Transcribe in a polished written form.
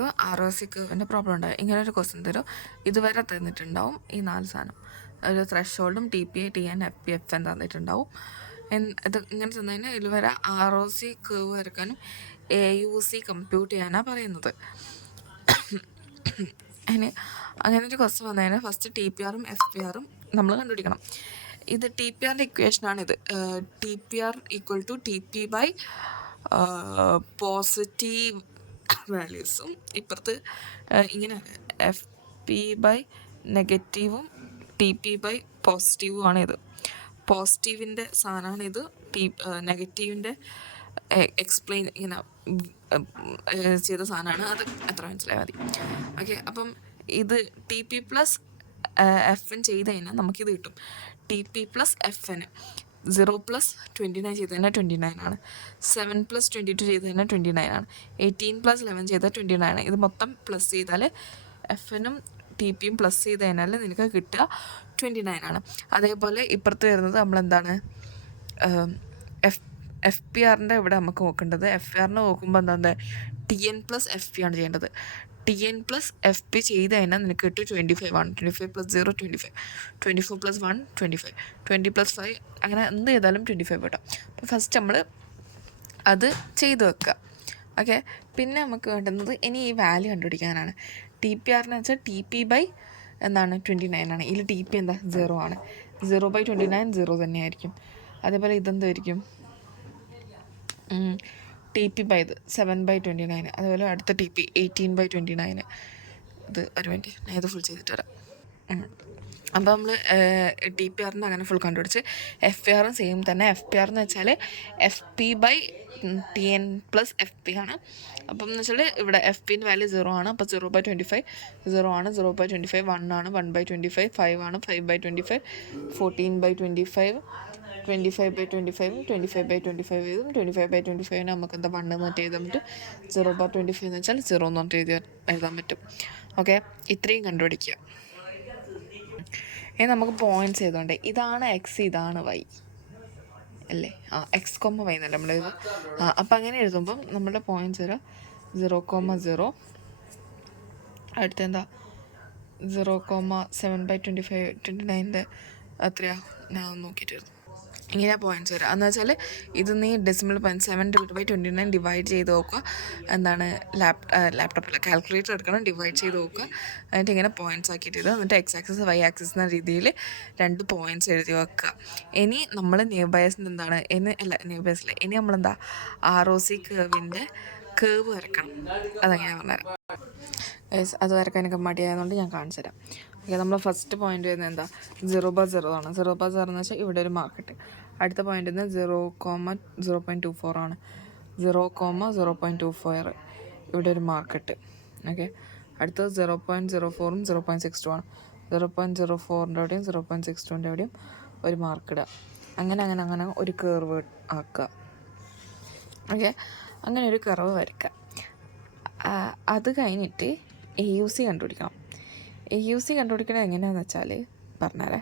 നമുക്ക് ROC കർവിൻ്റെ problem ഉണ്ടാവും. ഇങ്ങനെ ഒരു ക്വസ്റ്റ്യൻ തരും. ഇതുവരെ തന്നിട്ടുണ്ടാവും ഈ 4 സാധനം. ഒരു ത്രെഷോൾഡും TPA, TN, FP, FN തന്നിട്ടുണ്ടാവും. ഇത് ഇങ്ങനെ തന്നതിന് ഇതുവരെ ROC കർവ് വരക്കാനും AUC കമ്പ്യൂട്ട് ചെയ്യാനാണ് പറയുന്നത്. അങ്ങനെ ഒരു ക്വസ്റ്റ്യൻ വന്നതിന് ഫസ്റ്റ് TPRും FPRും നമ്മൾ കണ്ടുപിടിക്കണം. ഇത് TPRൻ്റെ ഇക്വേഷനാണിത്. TPR equal to TP by positive വാല്യൂസും ഇപ്പുറത്ത് ഇങ്ങനെ FP ബൈ നെഗറ്റീവും TP ബൈ പോസിറ്റീവുമാണ് ഇത്. പോസിറ്റീവിൻ്റെ സാധനമാണ് ഇത്. നെഗറ്റീവിൻ്റെ എക്സ്പ്ലെയിൻ ഇങ്ങനെ ചെയ്ത സാധനമാണ്. അത് എത്ര മനസ്സിലായാൽ മതി. ഓക്കെ, അപ്പം ഇത് TP പ്ലസ് FN ചെയ്ത് കഴിഞ്ഞാൽ നമുക്കിത് കിട്ടും. TP പ്ലസ് FN 0 പ്ലസ് 29 ചെയ്ത് കഴിഞ്ഞാൽ 29 ആണ്. 7 പ്ലസ് 22 ചെയ്ത് കഴിഞ്ഞാൽ 29 ആണ്. 18 പ്ലസ് 11 ചെയ്താൽ 29 ആണ്. ഇത് മൊത്തം പ്ലസ് ചെയ്താൽ FNും TPയും പ്ലസ് ചെയ്ത് കഴിഞ്ഞാൽ നിനക്ക് കിട്ടുക 29 ആണ്. അതേപോലെ ഇപ്പുറത്ത് വരുന്നത് നമ്മളെന്താണ് FPRൻ്റെ ഇവിടെ നമുക്ക് നോക്കേണ്ടത്. FPRന് നോക്കുമ്പോൾ എന്താ TN പ്ലസ് FP ആണ് ചെയ്യേണ്ടത്. TN പ്ലസ് FP ചെയ്ത് കഴിഞ്ഞാൽ നിനക്ക് കിട്ടും 25 ആണ്. 25 പ്ലസ് 0 25, 24 പ്ലസ് 1 25, 20 പ്ലസ് 5 അങ്ങനെ എന്ത് ചെയ്താലും 25 കിട്ടും. അപ്പോൾ ഫസ്റ്റ് നമ്മൾ അത് ചെയ്ത് വെക്കുക. ഓക്കെ, പിന്നെ നമുക്ക് വേണ്ടുന്നത് ഇനി ഈ വാല്യൂ കണ്ടുപിടിക്കാനാണ്. TPRന്ന് വെച്ചാൽ TP ബൈ എന്താണ് 29 ആണ്. ഇതിൽ TP എന്താ 0 ആണ്. 0 ബൈ 29 0 തന്നെയായിരിക്കും. അതേപോലെ ഇതെന്തായിരിക്കും TP ബൈ ഇത് 7 ബൈ 29. അതുപോലെ അടുത്ത TP 18 ബൈ 29. ഇത് ഒരു മിനിറ്റ്, ഞാൻ ഇത് ഫുൾ ചെയ്തിട്ട് വരാം. അപ്പോൾ നമ്മൾ TPRന്ന് അങ്ങനെ ഫുൾ കണ്ടുപിടിച്ച്. FPRും സെയിം തന്നെ. FPRന്ന് വെച്ചാൽ FP by TN plus FP ആണ്. അപ്പം എന്ന് വെച്ചാൽ ഇവിടെ FPൻ്റെ വാല്യൂ 0 ആണ്. അപ്പോൾ 0 ബൈ 25 0 ആണ്. 0 ബൈ 25 1 ആണ്. 1 ബൈ 25 5 ആണ്. 5 ബൈ 25 14 ബൈ 25 25 ബൈ 25 25 ബൈ 25 എഴുതും. 25 ബൈ 25 നമുക്ക് എന്താ 1 എന്ന് പറഞ്ഞിട്ട് എഴുതാൻ പറ്റും. 0 ബൈ 25 എന്ന് വെച്ചാൽ 0 എന്ന് പറഞ്ഞിട്ട് എഴുതാൻ പറ്റും. ഓക്കെ, ഇത്രയും കണ്ടുപിടിക്കുക. ഇനി നമുക്ക് പോയിൻറ്റ്സ് ചെയ്തോണ്ടേ ഇതാണ് X, ഇതാണ് Y അല്ലേ? X, Y എന്നല്ല നമ്മൾ എഴുതും. അപ്പം അങ്ങനെ എഴുതുമ്പം നമ്മുടെ പോയിൻറ്റ്സ് വരാം 0,0. അടുത്തെന്താ 0,7 ബൈ 25 29ൻ്റെ എത്രയാണ് ഞാൻ നോക്കിയിട്ട് എഴുതും. ഇങ്ങനെ പോയിൻറ്റ്സ് വരാം. എന്ന് വെച്ചാൽ ഇത് നീ ഡെസിമൽ പോയിൻറ്റ് 7/29 ഡിവൈഡ് ചെയ്ത് നോക്കുക. എന്താണ് ലാപ്ടോപ്പിൽ കാൽക്കുലേറ്റർ എടുക്കണം, ഡിവൈഡ് ചെയ്ത് നോക്കുക. എന്നിട്ട് ഇങ്ങനെ പോയിൻറ്റ്സ് ആക്കിയിട്ട് ഇത് എന്നിട്ട് X ആക്സിസ് Y ആക്സിസ് എന്ന രീതിയിൽ 2 പോയിൻറ്റ്സ് എഴുതി വെക്കുക. ഇനി നമ്മൾ നിയർബൈസിൻ്റെ എന്താണ് നിയർബൈസിൽ ഇനി നമ്മളെന്താ ROC കർവിൻ്റെ കർവ് വരക്കണം. അതങ്ങനെ പറഞ്ഞുതരാം. അത് വരക്കാനൊക്കെ മടിയായതുകൊണ്ട് ഞാൻ കാണിച്ചു തരാം. ഓക്കെ, നമ്മൾ ഫസ്റ്റ് പോയിന്റ് വരുന്നത് എന്താ 0 ബൈ 0 ആണ്. 0 ബൈ 0 എന്ന് വെച്ചാൽ ഇവിടെ ഒരു മാർക്കിട്ട്. അടുത്ത പോയിന്റ് വരുന്നത് 0,0.24 ആണ്. 0,0.24 ഇവിടെ ഒരു മാർക്കിട്ട്. ഓക്കെ, അടുത്തത് 0.04ഉം 0.62 ആണ്. 0.04ൻ്റെ അവിടെയും 0.62ൻ്റെ അവിടെയും ഒരു മാർക്കിടുക. അങ്ങനെ ഒരു കർവ് ആക്കുക. ഓക്കെ, അങ്ങനെ ഒരു കർവ് വരയ്ക്കുക. അത് കഴിഞ്ഞിട്ട് AUC കണ്ടുപിടിക്കണം. AUC കണ്ടുപിടിക്കണത് എങ്ങനെയാണെന്ന് വെച്ചാൽ പറഞ്ഞേരേ.